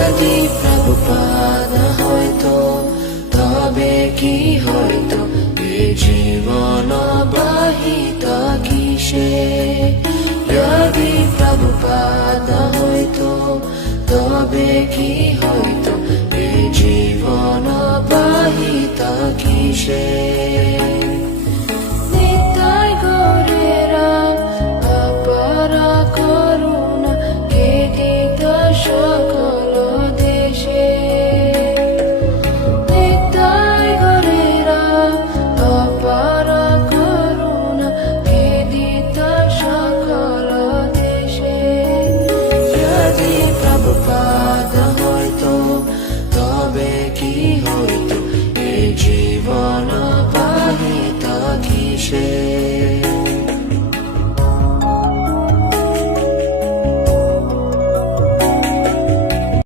যদি প্রভুপাদ হয়তো তবে কি হইতো এ জীবন বাহিত কিসে? যদি প্রভুপাদ হয়তো তবে কি হইতো এ জীবন বাহিত কিসে?